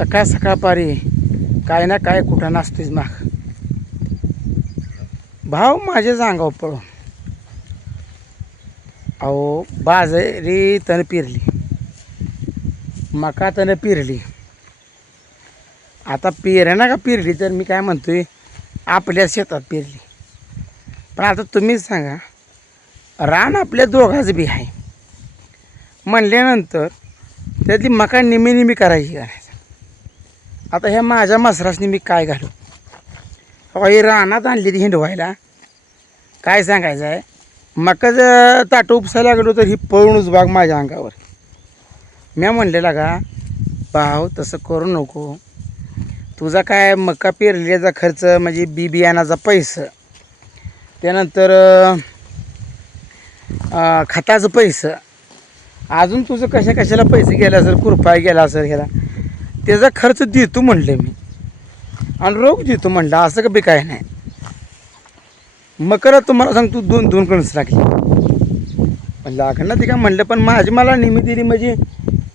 सकाळ सकाळ पारी काय ना काय कुठं नसतेच माग. भाव माझ्या अंगावर पळून. अहो बाजरी तन पिरली. मका तन पिरली. आता पेरणा का पिरली तर मी काय म्हणतोय आपल्या शेतात पेरली. पण आता तुम्हीच सांगा रान आपल्या दोघाच बी आहे. म्हणल्यानंतर त्यातली मका निमी निमी करायची करायचं आता ह्या माझ्या मसरासनी मी काय घालू? अहो, रानात आणली ती हिंडवायला. काय सांगायचं आहे मका जर ताटं उपसायला गेलो तर ही पळूनच बाग माझ्या अंगावर. मी म्हणलेला का भाव तसं करू नको. तुझा काय मका पेरलेचा खर्च म्हणजे बी बियाणाचा पैसा. त्यानंतर खताचं पैसं. अजून तुझं कशा कशाला पैसे गेला असेल कुरपाय गेला असेल ह्याला. त्याचा खर्च देतो म्हणलं मी. आणि रोग देतो म्हणलं असं का बी काय नाही. मकर तुम्हाला सांगतो दोन दोन कणस लागली. पण लागणार ते काय म्हणलं पण माझी मला नेहमी दिली म्हणजे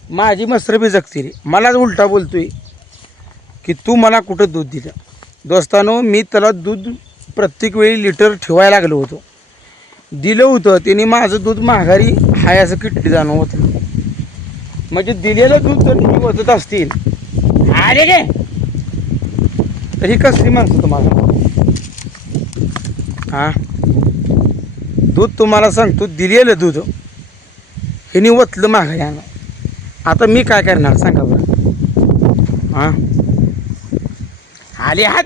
माझी मस्त्र बी जगतील मलाच उलटा बोलतोय की तू मला कुठं दूध दिलं? दोस्तानो मी त्याला दूध प्रत्येक वेळी लिटर ठेवायला लागलो होतो. दिलं होतं त्याने माझं दूध माघारी हाय असं किटली जाणं होतं. म्हणजे दिलेलं दूध जर मी वजत असतील. आले गे. तर ही कसली माणसं तुम्हाला? हां? दूध तुम्हाला सांगतो दिलेलं दूध ह्याने वतलं आणं आता मी काय करणार सांगा बरं. हां? आले हात.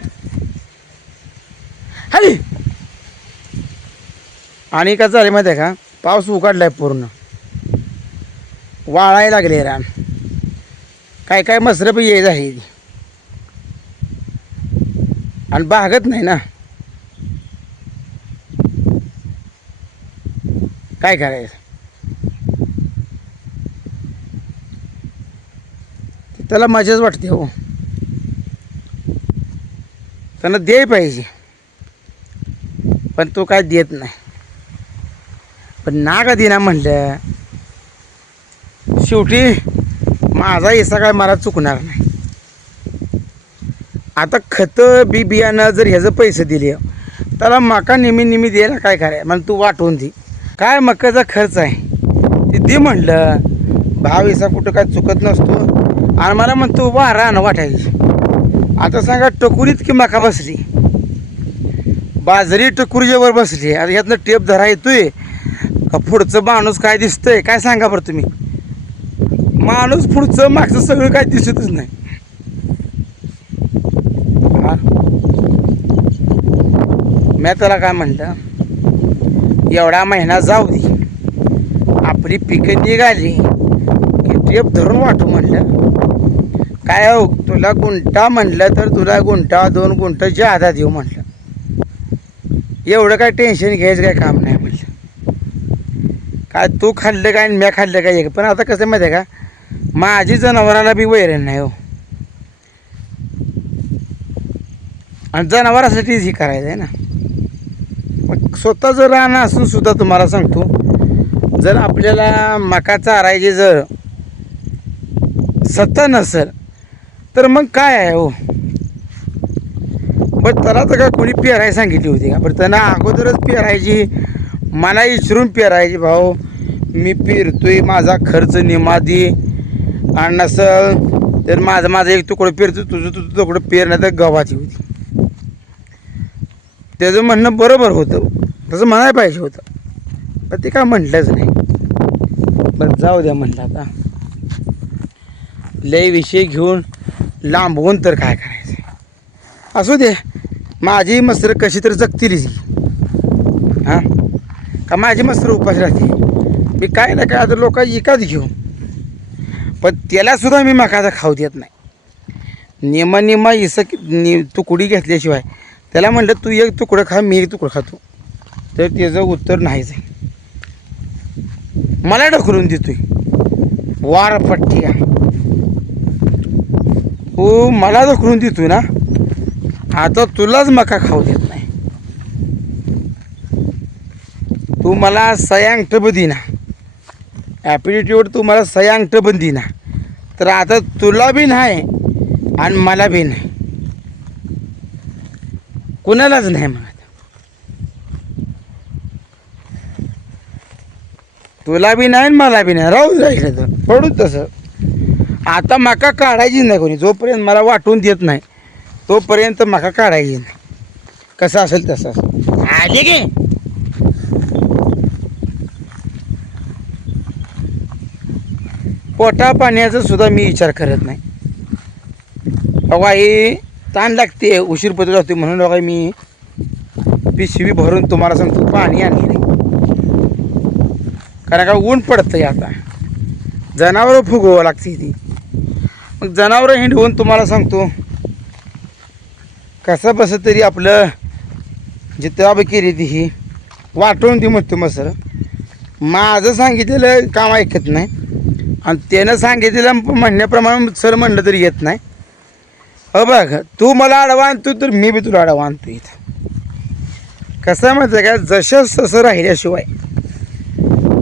हाली आणि काय झालं माहिती आहे का? पाऊस उघडलाय पूर्ण. वाळायला लागले रान. काय काय मसरं पण येत आहे आणि बागत नाही ना. काय करायचं? त्याला मजाच वाटते हो. त्यांना दे पाहिजे. पण तो काय देत नाही. पण ना का दिना म्हणलं शेवटी माझा हिस्सा काय मला चुकणार नाही. आता खतं बी बियाणं जर ह्याचं पैसे दिले त्याला मका नेहमी नेहमी द्यायला काय कराय मग तू वाटवून दे. काय मकाचा खर्च आहे? ते दे म्हणलं. भाव हिस्सा कुठं काय चुकत नसतो. आणि मला म्हणतो वा रान वाटायची. आता सांगा टकुरीत की मका बसली? बाजरी टकुरीच्यावर बसली. आता ह्यातनं टेप धरा येतोय. का पुढचं माणूस काय दिसतंय? काय सांगा बरं तुम्ही? माणूस पुढचं मागचं सगळं काय दिसतच नाही. मी त्याला काय म्हणलं? एवढा महिना जाऊ दे. आपली पिकं निघाली. की टेप धरून वाटू म्हणलं. काय हो तुला गुंठा म्हणलं तर तुला गुंठा दोन गुंठ जादा देऊ म्हणलं. एवढं काय टेन्शन घ्यायचं काय काम नाही म्हणलं. काय तू खाल्लं काय आणि मी खाल्लं काय एक. पण आता कसं माहिती आहे का? माझी जनावराला बी वैरण नाही हो. आणि जनावरासाठीच ही करायचं आहे ना. मग स्वतः जर राहणं असून सुद्धा तुम्हाला सांगतो जर आपल्याला मका चारायची जर सत्ता नसेल तर मग काय आहे हो? बरं त्याला तर काय कोणी पेरायला सांगितली होती का? बरं त्यांना अगोदरच पेरायची मला इचरून पेरायची भाऊ मी पेरतोय माझा खर्च निमादी आणि नसल तर माझं माझं एक तुकडं पेरतो तुझं तुझं तुकडं पेरण्यात गव्हाची होती. त्याचं म्हणणं बरोबर होतं. तसं म्हणायला पाहिजे होतं. पण ते काय म्हटलंच नाही. पण जाऊ द्या म्हणलं आता. लय विषय घेऊन लांबवून तर काय करायचं? असू दे. माझी मस्त्र कशी तर जगतीलच हां. का माझी मस्त्र उपाशी राहते? मी काय ना काय आता लोक एकाच घेऊ पण त्यालासुद्धा मी मकाचा खाऊ देत नाही. निमा निमा इसं नि तुकडी घेतल्याशिवाय त्याला म्हणलं तू एक तुकडं खा मी एक तुकडं खातो. तर त्याचं उत्तर नाहीच आहे. मला ढकलून देतोय. वार पट्टिया हो मला ढकलून देतोय ना? आता तुलाच मका खाऊ देत नाही. तू मला सयांग टब ना ॲपिलिटीवर तू मला सयांग टब दिना तर आता तुला बी नाही आणि मला बी नाही. कुणालाच नाही मग आता. तुला बी नाही आणि मला बी नाही. राहू जाईल तर. पडू तसं. आता मका काढायची नाही कोणी. जोपर्यंत मला वाटून देत नाही तोपर्यंत मका काढायची नाही. कसं असेल तसं आले गे पोटा पाण्याचा सुद्धा मी विचार करत नाही. बघा हे ताण लागते उशीर पत्र जाते म्हणून बघा मी पिशवी भरून तुम्हाला सांगतो पाणी आणले कारण का ऊन पडतंय आता. जनावरं फुगवावं लागते ती. मग जनावरं हिंडवून तुम्हाला सांगतो कसं बसं तरी आपलं जे आबा केली ती ही वाटून ती म्हणतो मग सर. माझं सांगितलेलं काम ऐकत नाही. आणि त्यानं सांगितलेलं म्हणण्याप्रमाणे सर म्हणलं तरी येत नाही. अ बघ तू मला आडवा आणतो तर मी बी तुला आडवा आणतो इथं. कसं आहे का जसं तसं राहिल्याशिवाय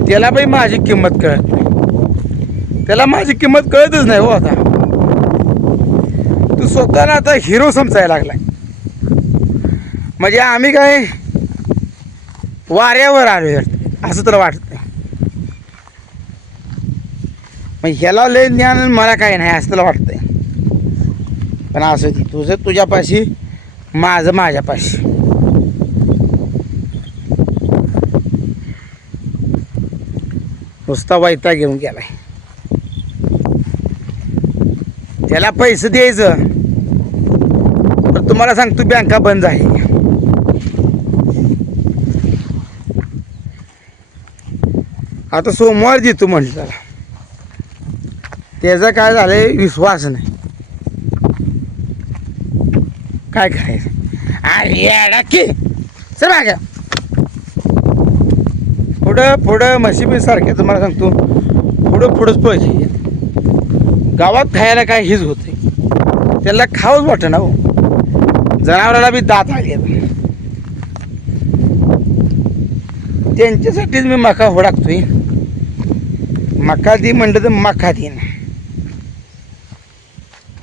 त्याला बाई माझी किंमत कळत नाही. त्याला माझी किंमत कळतच नाही हो आता. तू स्वतःला आता हिरो समजायला लागलाय. म्हणजे आम्ही काय वाऱ्यावर आलो असं तर वाटत नाही मग ह्याला लय ज्ञान मला काय नाही असं तुला वाटतंय. पण असं ती तुझं तुझ्यापाशी माझं माझ्यापाशी. नुसता वैता घेऊन गेलाय. त्याला पैसे द्यायचं. पण तुम्हाला सांगतो बँका बंद आहे. आता सोमवार देतो म्हटलं त्याला. त्याचा काय झालं विश्वास नाही. काय करायचं? अरे की. सर माग. पुढं पुढं म्हशी सारखे तुम्हाला सांगतो. पुढं पुढंच पाहिजे गावात खायला काय हीच होते त्याला खावंच वाटतं ना हो. जनावराला बी दात आली. त्यांच्यासाठीच मी मका होडाकतोय. मका दे म्हणलं तर मका दे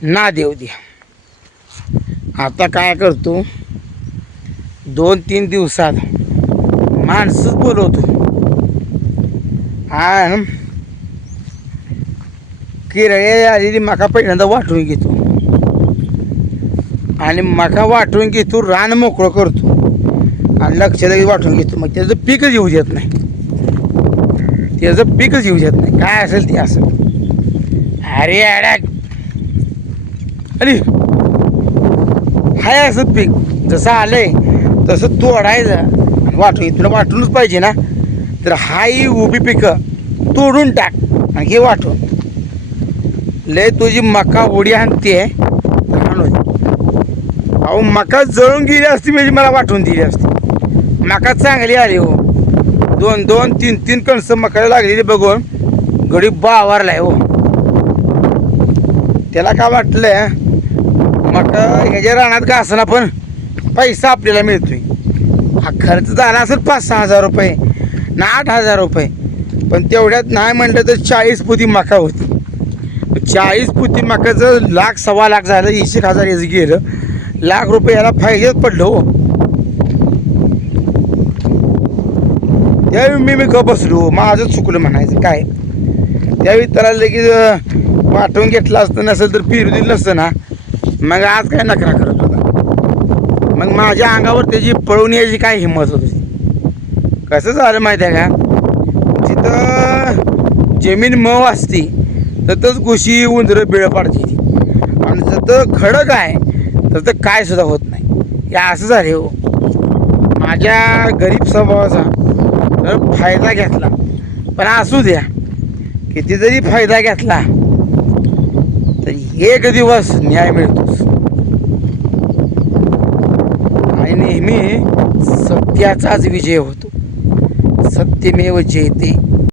ना देऊ दे. आता काय करतो? दोन तीन दिवसात माणसंच बोलवतो. आणि. किरळे आलेली मका पहिल्यांदा वाटून घेतो. आणि मका वाटून घेतो रान मोकळं करतो. आणि लक्ष लगेच वाटून घेतो. मग त्याचं पीकच येऊ देत नाही. त्याचं पीकच येऊ देत नाही. काय असेल ते असेल. अरे अडॅक. अरे हाय असं पीक जसं आलंय तसं तोडायचं. वाटू वाटून तुला वाटूनच पाहिजे ना? तर हाई उभी पिकं तोडून टाक आणि घे वाटून. लय तुझी मका उडी आणते आणू अहो मका जळून गेली असती म्हणजे मला वाटून दिली असती. मका चांगली आली हो. दोन दोन तीन तीन कणसं मकाला लागलेली बघून गडी बावारलाय हो. त्याला काय वाटलं मका ह्याच्या रानात का असना पण पैसा आपल्याला मिळतोय. हा खर्च झाला असेल पाच सहा हजार रुपये ना आठ हजार रुपये पण तेवढ्यात नाही म्हणलं तर चाळीस पुती मका होती. चाळीस पुती मकाचं लाख सव्वा लाख झालं ऐंशी हजार याचं गेलं. लाख रुपये याला फायदेच पडलं हो. त्यावेळी मी मी गप बसलो माझं चुकलं म्हणायचं काय? त्यावेळी त्याला लगेच पाठवून वाटून घेतलं असतं नसेल तर फिरू दिलं नसतं ना. मग आज काय नकरा करत होता? मग माझ्या अंगावर त्याची पळून यायची काय हिंमत होती? कसं झालं माहिती आहे का? जिथं जमीन मऊ असती तसंच गुशी उंदरं बिळं पाडते. ती आणि जसं खडक आहे तर काय सुद्धा होत नाही. हे असं झाले हो. माझ्या गरीब स्वभावाचा तर फायदा घेतला पण असू द्या कितीतरी फायदा घेतला तर एक दिवस न्याय मिळतो आणि नेहमी सत्याचाच विजय होतो. सत्यमेव जयते